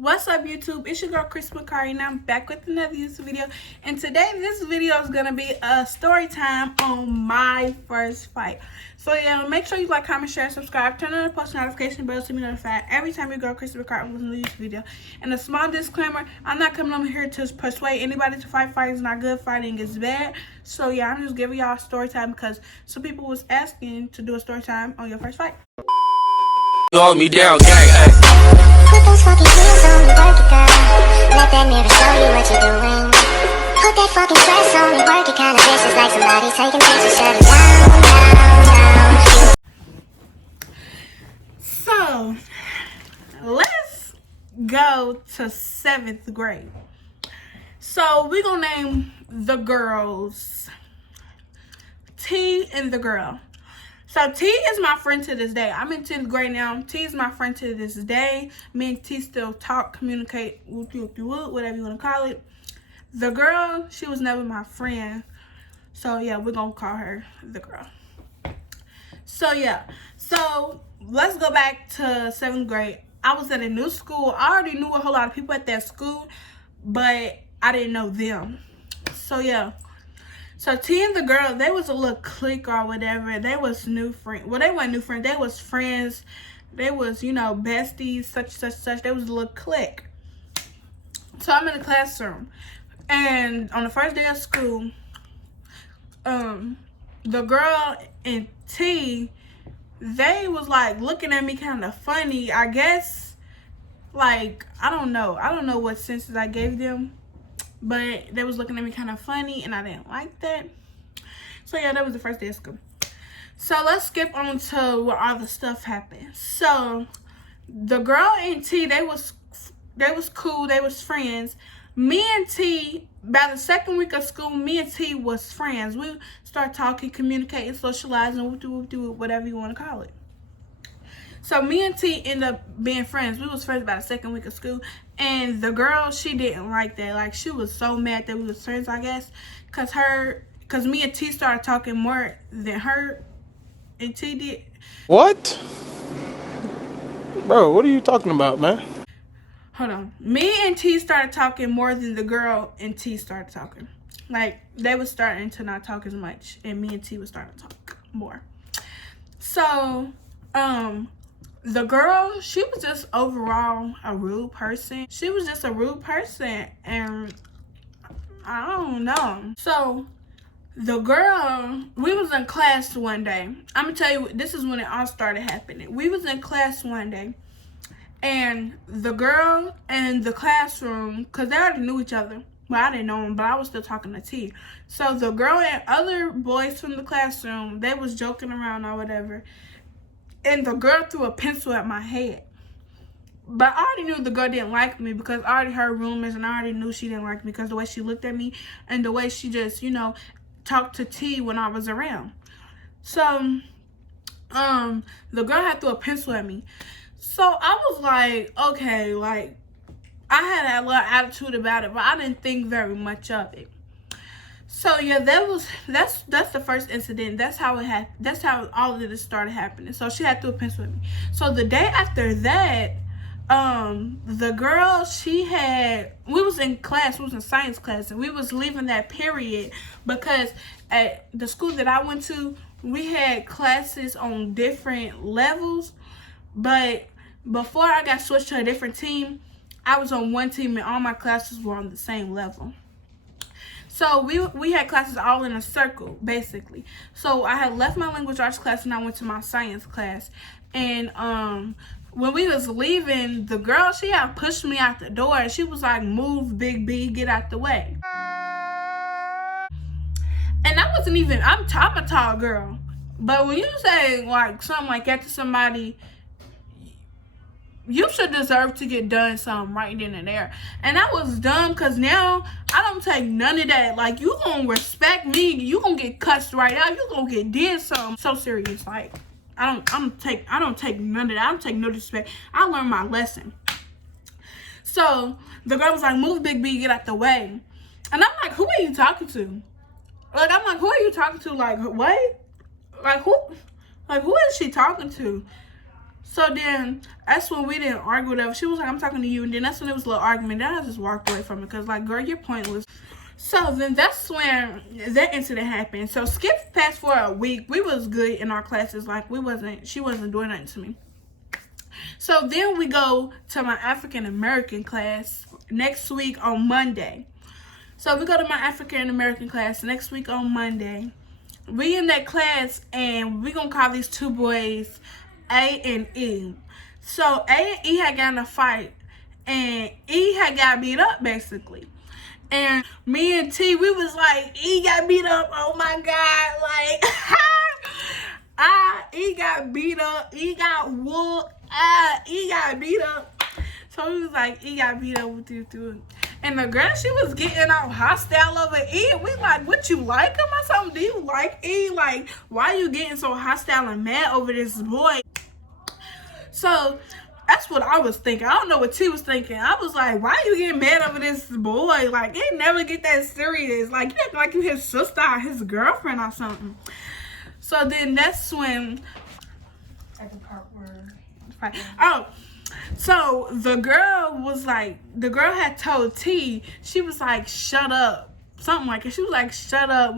What's up, YouTube? It's your girl Chrishay.macari, and I'm back with another YouTube video. And today this video is gonna be a story time on my first fight. So yeah, make sure you like, comment, share, subscribe, turn on the post notification bell to be notified every time your girl Chrishay.macari uploads a new YouTube video. And a small disclaimer: I'm not coming over here to persuade anybody to fight. Fighting is not good. Fighting is bad. So yeah, I'm just giving y'all a story time because some people was asking to do a story time on your first fight. Hold me down, gang. Put those fucking hands on me, work it, girl. Let that mirror show you what you're doing. Put that fucking stress on me, work it, kinda vicious, like somebody taking pictures, shut it down. So let's go to 7th grade. So we're gonna name the girls T and the girl. So T is my friend to this day. I'm in 10th grade now. T is my friend to this day. Me and T still talk, communicate, whatever you want to call it. The girl, she was never my friend. So yeah, we're going to call her the girl. So yeah. So let's go back to 7th grade. I was at a new school. I already knew a whole lot of people at that school, but I didn't know them. So yeah. So T and the girl, they was a little clique or whatever. They was new friends. Well, they weren't new friends. They was friends. They was, you know, besties, such. They was a little clique. So I'm in the classroom. And on the first day of school, the girl and T, they was like looking at me kind of funny. I guess, like, I don't know. I don't know what senses I gave them. But they was looking at me kind of funny, and I didn't like that. So yeah, that was the first day of school. So let's skip on to where all the stuff happened. So the girl and T, they was cool. They was friends. Me and T, by the second week of school, me and T was friends. We started talking, communicating, socializing, whatever you want to call it. So me and T ended up being friends. We was friends by the second week of school. And the girl, she didn't like that. Like, she was so mad that we was friends, I guess. Cause me and T started talking more than her and T did. What? Bro, what are you talking about, man? Hold on. Me and T started talking more than the girl and T started talking. Like, they was starting to not talk as much. And me and T was starting to talk more. So, the girl, she was just overall a rude person. She was just a rude person, and I don't know. So the girl, we was in class one day. I'm gonna tell you, this is when it all started happening. We was in class one day, and the girl in the classroom, because they already knew each other. Well, I didn't know him, but I was still talking to T. So the girl and other boys from the classroom, they was joking around or whatever. And the girl threw a pencil at my head. But I already knew the girl didn't like me because I already heard rumors, and I already knew she didn't like me because the way she looked at me and the way she just, you know, talked to T when I was around. So, the girl had threw a pencil at me. So I was like, okay, like, I had a little attitude about it, but I didn't think very much of it. So yeah, that's the first incident. That's how it happened. That's how all of this started happening. So she had to throw a pencil at me. So the day after that, the girl, we was in class, we was in science class, and we was leaving that period because at the school that I went to, we had classes on different levels. But before I got switched to a different team, I was on one team and all my classes were on the same level. So we had classes all in a circle, basically. So I had left my language arts class and I went to my science class. And when we was leaving, the girl, she had pushed me out the door. And she was like, "Move, Big B, get out the way." And I wasn't even, I'm a tall girl. But when you say like something like that to somebody, you should deserve to get done something right then and there. And I was dumb because now I don't take none of that. Like, you gonna respect me, you gonna get cussed right out, you gonna get did something. So serious. Like, I don't take none of that. I don't take no disrespect. I learned my lesson. So the girl was like, "Move, Big B, get out the way." And I'm like, who are you talking to? Like, I'm like, who are you talking to? Like, what? Like, who is she talking to? So then that's when we didn't argue with her. She was like, I'm talking to you. And then that's when it was a little argument. Then I just walked away from it because, like, girl, you're pointless. So then that's when that incident happened. So skip past for a week. We was good in our classes. Like, she wasn't doing nothing to me. So then we go to my African American class next week on Monday. So we go to my African American class next week on Monday. We in that class and we gonna call these two boys A and E. So A and E had gotten a fight and E had got beat up basically. And me and T, we was like, E got beat up, oh my God, like E got beat up, E got whooped, E got beat up. So we was like, E got beat up with you too. And the girl, she was getting all hostile over E. And we like, what, you like him or something? Do you like E? Like, why are you getting so hostile and mad over this boy? So that's what I was thinking. I don't know what T was thinking. I was like, why are you getting mad over this boy? Like, it never get that serious. Like, you act like you his sister or his girlfriend or something. So then that's when, at the part where, oh, so the girl was like, the girl had told T, she was like, shut up. Something like it. She was like, shut up.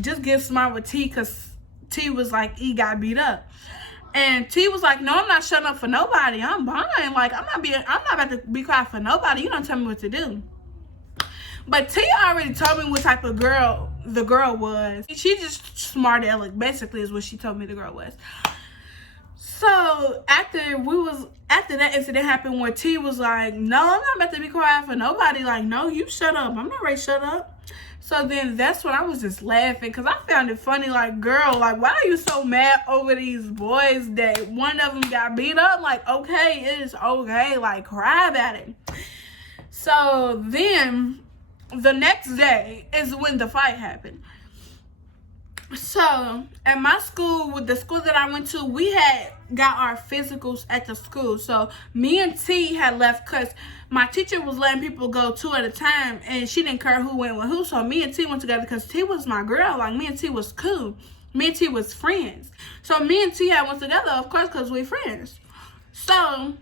Just get smart with T, because T was like, E got beat up. And T was like, no, I'm not shutting up for nobody. I'm fine. Like, I'm not about to be quiet for nobody. You don't tell me what to do. But T already told me what type of girl the girl was. She just smart aleck, basically, is what she told me the girl was. So after that incident happened where T was like, no, I'm not about to be quiet for nobody. Like, no, you shut up. I'm not ready to shut up. So then that's when I was just laughing because I found it funny. Like, girl, like, why are you so mad over these boys that one of them got beat up? Like, okay, it is okay. Like, cry about it. So then the next day is when the fight happened. So at my school, with the school that I went to, we had got our physicals at the school. So me and T had left because my teacher was letting people go 2 at a time and she didn't care who went with who. So me and T went together because T was my girl. Like, me and T was cool. Me and T was friends. So me and T had went together, of course, because we friends. So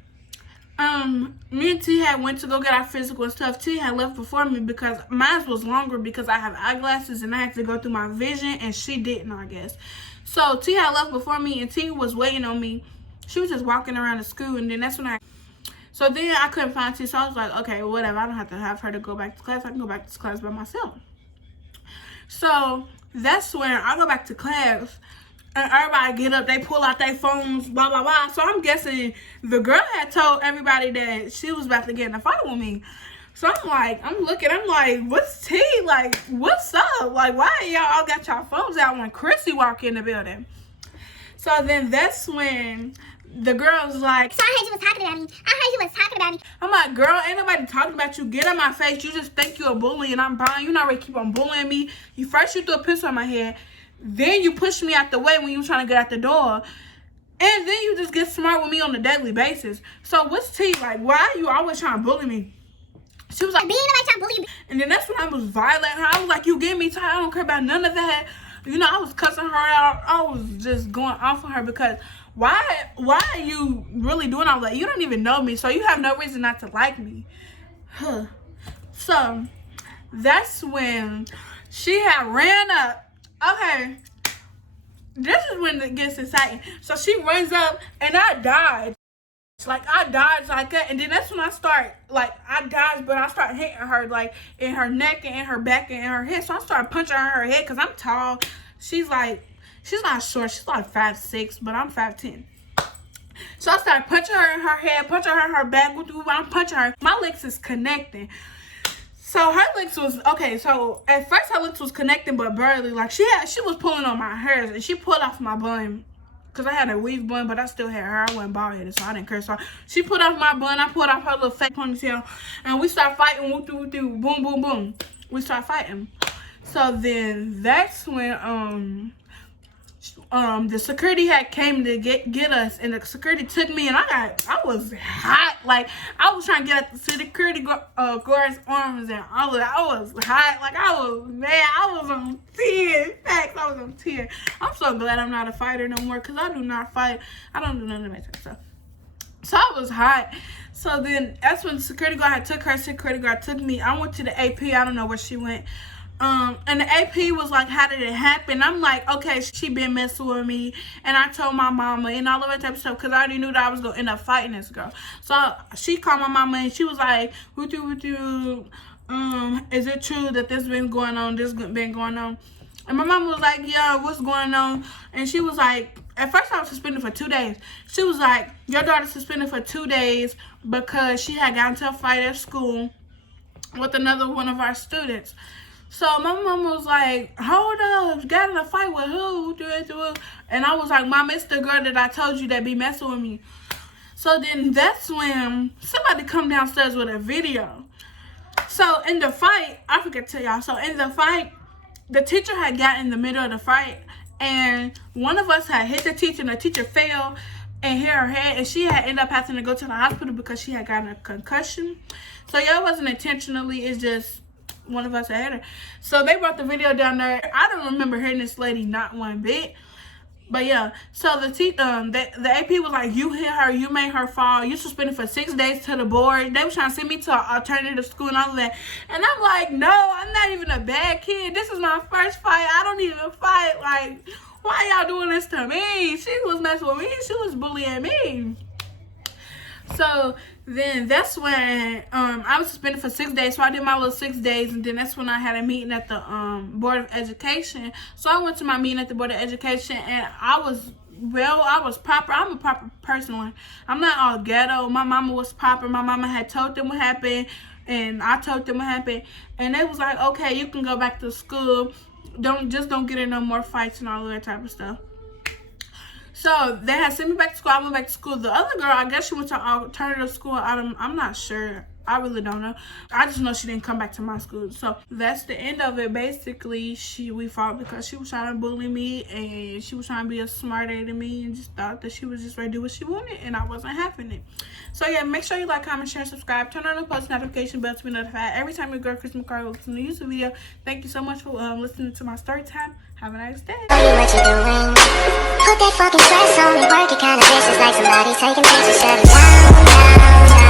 me and T had went to go get our physical and stuff. T had left before me because mine was longer because I have eyeglasses and I had to go through my vision, and she didn't, I guess. So T had left before me and T was waiting on me. She was just walking around the school, and then that's when so then I couldn't find T, so I was like, okay, whatever. I don't have to have her to go back to class. I can go back to class by myself. So that's when I go back to class. And everybody get up, they pull out their phones, blah, blah, blah. So I'm guessing the girl had told everybody that she was about to get in a fight with me. So I'm like, I'm like, what's T? Like, what's up? Like, why y'all all got y'all phones out when Chrissy walk in the building? So then that's when the girl's like, So I heard you was talking about me. I'm like, girl, ain't nobody talking about you. Get on my face. You just think you're a bully and I'm fine. You not ready to keep on bullying me. First you threw a pistol on my head. Then you push me out the way when you trying to get out the door. And then you just get smart with me on a daily basis. So what's T? Like, why are you always trying to bully me? She was like, Being nobody trying to bully you. And then that's when I was violating her. I was like, you get me tired. I don't care about none of that. You know, I was cussing her out. I was just going off on her because why are you really doing all that? You don't even know me, so you have no reason not to like me. So that's when she had ran up. Okay, this is when it gets exciting. So she runs up and I dodged. Like, I dodged like that. And then that's when I start, like, I dodged, but I start hitting her, like, in her neck and in her back and in her head. So I started punching her in her head because I'm tall. She's not short. She's like 5'6", but I'm 5'10". So I started punching her in her head, punching her in her back. I'm punching her. My legs is connecting. So her legs was, okay, so at first her legs was connecting, but barely. Like, she was pulling on my hairs, and she pulled off my bun. Because I had a weave bun, but I still had hair. I wasn't bald-headed, so I didn't care. So she pulled off my bun. I pulled off her little fake ponytail. And we started fighting. Boom, boom, boom. We started fighting. So then that's when the security had came to get us, and the security took me, and I was hot. Like, I was trying to get at the security guard's arms, and I was hot. Like, I was on 10. Facts, I was on 10. I'm so glad I'm not a fighter no more, because I do not fight. I don't do none of that type of stuff. So I was hot. So then that's when the security guard had took her. Security guard took me. I went to the AP. I don't know where she went. And the AP was like, how did it happen? I'm like, okay, she been messing with me. And I told my mama and all of that type of stuff, because I already knew that I was going to end up fighting this girl. So she called my mama, and she was like, with you, is it true that this been going on, And my mama was like, yeah, what's going on? And she was like, at first I was suspended for 2 days. She was like, your daughter's suspended for 2 days because she had gotten into a fight at school with another one of our students. So my mom was like, hold up, got in a fight with who? And I was like, Mom, it's the girl that I told you that be messing with me. So then that's when somebody come downstairs with a video. So in the fight, I forgot to tell y'all. So in the fight, the teacher had got in the middle of the fight, and one of us had hit the teacher, and the teacher fell and hit her head, and she had ended up having to go to the hospital because she had gotten a concussion. So yeah, it wasn't intentionally, it's just one of us had hit her. So they brought the video down there. I don't remember hearing this lady not one bit. But yeah, so the AP was like, you hit her, you made her fall, you suspended for 6 days to the board. They were trying to send me to an alternative school and all of that. And I'm like, no, I'm not even a bad kid. This is my first fight. I don't even fight. Like, why y'all doing this to me? She was messing with me. She was bullying me. So then that's when I was suspended for 6 days. So I did my little 6 days, and then that's when I had a meeting at the Board of Education. So I went to my meeting at the Board of Education, and I was proper. I'm a proper person. I'm not all ghetto. My mama was proper. My mama had told them what happened, and I told them what happened, and they was like, okay, you can go back to school. Don't get in no more fights and all of that type of stuff. So they had sent me back to school. I went back to school. The other girl, I guess she went to alternative school. I'm not sure. I really don't know. I just know she didn't come back to my school. So that's the end of it. Basically, we fought because she was trying to bully me, and she was trying to be a smarter than me, and just thought that she was just ready to do what she wanted, and I wasn't having it. So yeah, make sure you like, comment, share, and subscribe. Turn on the post notification bell to be notified every time your girl chrissy.macari uploads a new YouTube video. Thank you so much for listening to my story time. Have a nice day. What you doing? Put that fucking stress on me, work it kinda vicious, like somebody taking pictures. Shut it down, down, down.